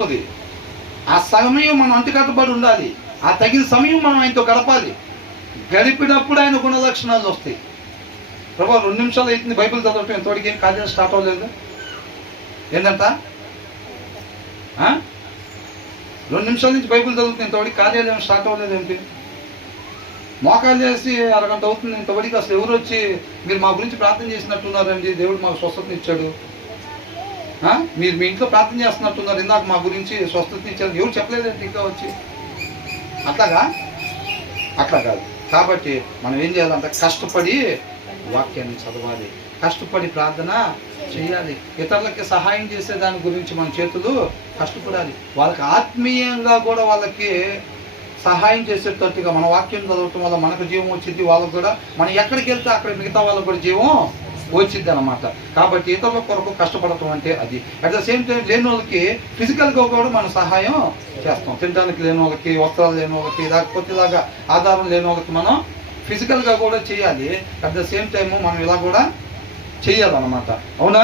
ఆ సమయం మనం అంటుకట్టబడి ఉండాలి. ఆ తగిన సమయం మనం ఆయనతో గడపాలి. గడిపినప్పుడు ఆయన గుణ లక్షణాలు వస్తాయి. ప్రభా 2 నిమిషాలు అవుతుంది బైబిల్ చదవటం, ఎంతవరకు ఏం కార్యాలు స్టార్ట్ అవ్వలేదు. ఏంటంట 2 నిమిషాల నుంచి బైబిల్ చదువుతుంది, ఇంతవరకు కార్యాలు ఏమి స్టార్ట్ అవ్వలేదు ఏంటి? మోకాలు చేసి అరగంట అవుతుంది, ఇంతవరకు అసలు ఎవరు వచ్చి మీరు మా గురించి ప్రార్థన చేసినట్టున్నారండి, దేవుడు మాకు స్వస్థతని ఇచ్చాడు, మీరు మీ ఇంట్లో ప్రార్థన చేస్తున్నట్టున్నారు, ఇందాక మా గురించి స్వస్థతని ఇచ్చారు, ఎవరు చెప్పలేదండి ఇంకా వచ్చి. అట్లా కాదు. కాబట్టి మనం ఏం చేయాలంటే కష్టపడి వాక్యాన్ని చదవాలి, కష్టపడి ప్రార్థన చేయాలి, ఇతరులకి సహాయం చేసే దాని గురించి మన చేతులు కష్టపడాలి. వాళ్ళకి ఆత్మీయంగా కూడా వాళ్ళకి సహాయం చేసేటట్టుగా మన వాక్యం చదవటం వల్ల మనకు జీవం వచ్చింది, వాళ్ళకు కూడా మనం ఎక్కడికి వెళ్తే అక్కడ మిగతా వాళ్ళకు కూడా జీవం వచ్చింది అనమాట. కాబట్టి ఇతరుల కొరకు కష్టపడటం అంటే అది. అట్ ద సేమ్ టైం లేని వాళ్ళకి ఫిజికల్గా కూడా మనం సహాయం చేస్తాం. తినడానికి లేని వాళ్ళకి, వస్త్రాలు లేని వాళ్ళకి, లేకపోతే ఇలాగా ఆధారం లేని వాళ్ళకి మనం ఫిజికల్గా కూడా చేయాలి. అట్ ద సేమ్ టైము మనం ఇలా కూడా చెయ్యాలన్నమాట. అవునా?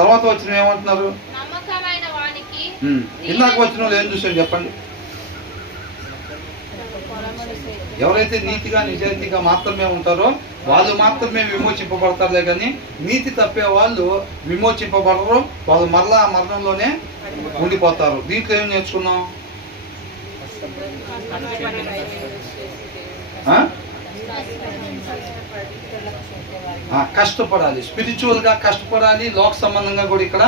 తర్వాత వచ్చిన ఏమంటున్నారు? ఇందాక వచ్చిన వాళ్ళు ఏం చూసారు చెప్పండి? ఎవరైతే నీతిగా నిజాయితీగా మాత్రమే ఉంటారో వాళ్ళు మాత్రమే విమోచింపబడతారులే, కానీ నీతి తప్పే వాళ్ళు విమోచింపబడరు, వాళ్ళు మరలా మరణంలోనే ఉండిపోతారు. దీంట్లో ఏం నేర్చుకున్నాం? కష్టపడాలి, స్పిరిచువల్గా కష్టపడాలి, లోక సంబంధంగా కూడా ఇక్కడ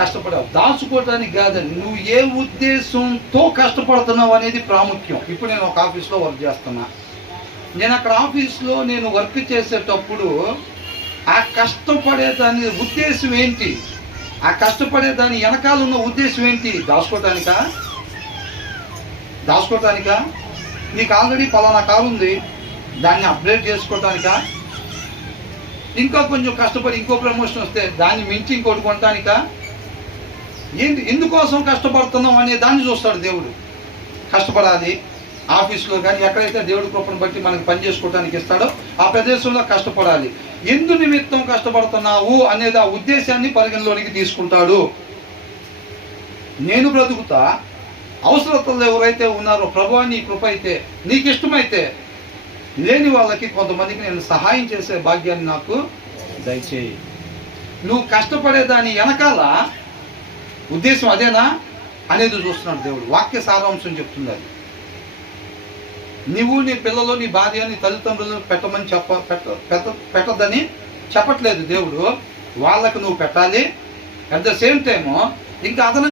కష్టపడాలి. దాచుకోవడానికి కాదండి, నువ్వు ఏ ఉద్దేశంతో కష్టపడుతున్నావు అనేది ప్రాముఖ్యం. ఇప్పుడు నేను ఒక ఆఫీస్లో వర్క్ చేస్తున్నా, నేను అక్కడ ఆఫీస్లో నేను వర్క్ చేసేటప్పుడు ఆ కష్టపడేదాని ఉద్దేశం ఏంటి, ఆ కష్టపడేదాని వెనకాల ఉన్న ఉద్దేశం ఏంటి? దాచుకోవటానికా? నీకు ఆల్రెడీ పలానా కారు ఉంది, దాన్ని అప్గ్రేడ్ చేసుకోవటానికా? ఇంకా కొంచెం కష్టపడి ఇంకో ప్రమోషన్ వస్తే దాన్ని మించి ఇంకోటి కొనటానికా? ఏంటి, ఎందుకోసం కష్టపడుతున్నాం అనే దాన్ని చూస్తాడు దేవుడు. కష్టపడాలి, ఆఫీస్లో కానీ ఎక్కడైతే దేవుడి కృపను బట్టి మనకి పని చేసుకోవడానికి ఇస్తాడో ఆ ప్రదేశంలో కష్టపడాలి. ఎందు నిమిత్తం కష్టపడుతున్నావు అనేది ఆ ఉద్దేశాన్ని పరిగణలోనికి తీసుకుంటాడు. నేను బ్రతుకుతా, అవసరతలు ఎవరైతే ఉన్నారో ప్రభువా నీ కృప అయితే, నీకు ఇష్టమైతే లేని వాళ్ళకి కొంతమందికి నేను సహాయం చేసే భాగ్యాన్ని నాకు దయచేయి. నువ్వు కష్టపడేదాని వెనకాల ఉద్దేశం అదేనా అనేది చూస్తున్నాడు దేవుడు. వాక్య సారాంశం చెప్తుంది అది. నువ్వు నీ పిల్లలు, నీ భార్య, నీ తల్లిదండ్రులను పెట్టమని పెట్టద్దని చెప్పట్లేదు దేవుడు. వాళ్ళకు నువ్వు పెట్టాలి. అట్ ద సేమ్ టైము ఇంకా అదనంగా